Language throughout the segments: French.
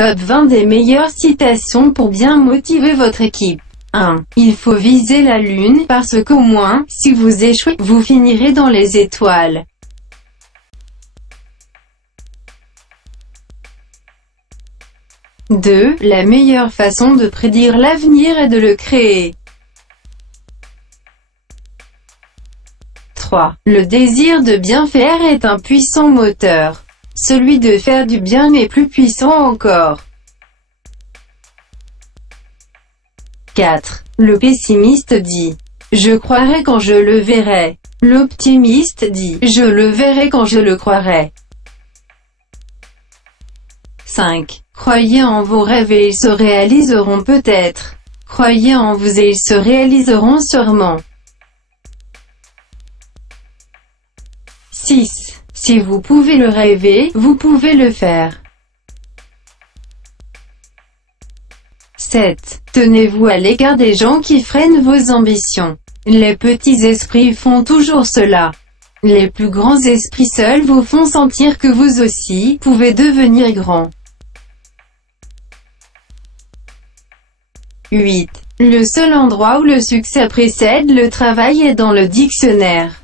Top 20 des meilleures citations pour bien motiver votre équipe. 1. Il faut viser la lune, parce qu'au moins, si vous échouez, vous finirez dans les étoiles. 2. La meilleure façon de prédire l'avenir est de le créer. 3. Le désir de bien faire est un puissant moteur. Celui de faire du bien est plus puissant encore. 4. Le pessimiste dit « Je croirai quand je le verrai ». L'optimiste dit « Je le verrai quand je le croirai ». 5. Croyez en vos rêves et ils se réaliseront peut-être. Croyez en vous et ils se réaliseront sûrement. 6. Si vous pouvez le rêver, vous pouvez le faire. 7. Tenez-vous à l'égard des gens qui freinent vos ambitions. Les petits esprits font toujours cela. Les plus grands esprits seuls vous font sentir que vous aussi, pouvez devenir grand. 8. Le seul endroit où le succès précède le travail est dans le dictionnaire.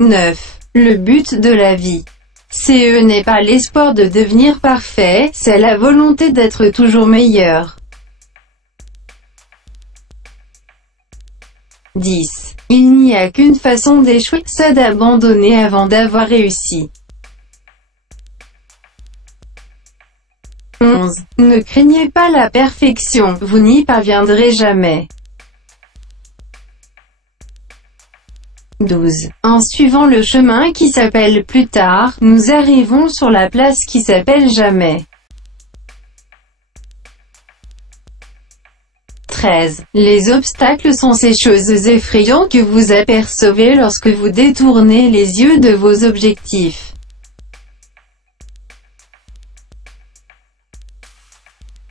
9. Le but de la vie. Ce n'est pas l'espoir de devenir parfait, c'est la volonté d'être toujours meilleur. 10. Il n'y a qu'une façon d'échouer, c'est d'abandonner avant d'avoir réussi. 11. Ne craignez pas la perfection, vous n'y parviendrez jamais. 12. En suivant le chemin qui s'appelle plus tard, nous arrivons sur la place qui s'appelle jamais. 13. Les obstacles sont ces choses effrayantes que vous apercevez lorsque vous détournez les yeux de vos objectifs.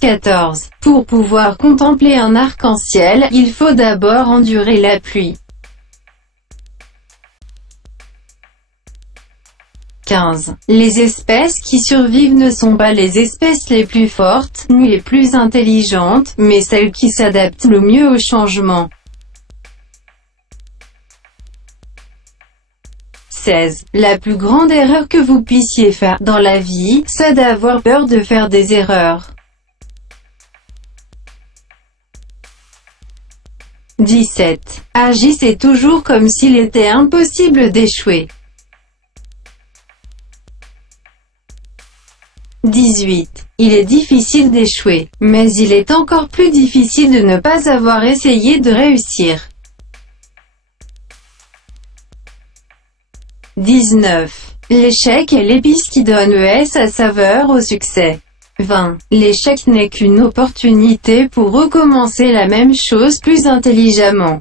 14. Pour pouvoir contempler un arc-en-ciel, il faut d'abord endurer la pluie. 15. Les espèces qui survivent ne sont pas les espèces les plus fortes, ni les plus intelligentes, mais celles qui s'adaptent le mieux au changement. 16. La plus grande erreur que vous puissiez faire dans la vie, c'est d'avoir peur de faire des erreurs. 17. Agissez toujours comme s'il était impossible d'échouer. 18. Il est difficile d'échouer, mais il est encore plus difficile de ne pas avoir essayé de réussir. 19. L'échec est l'épice qui donne sa saveur au succès. 20. L'échec n'est qu'une opportunité pour recommencer la même chose plus intelligemment.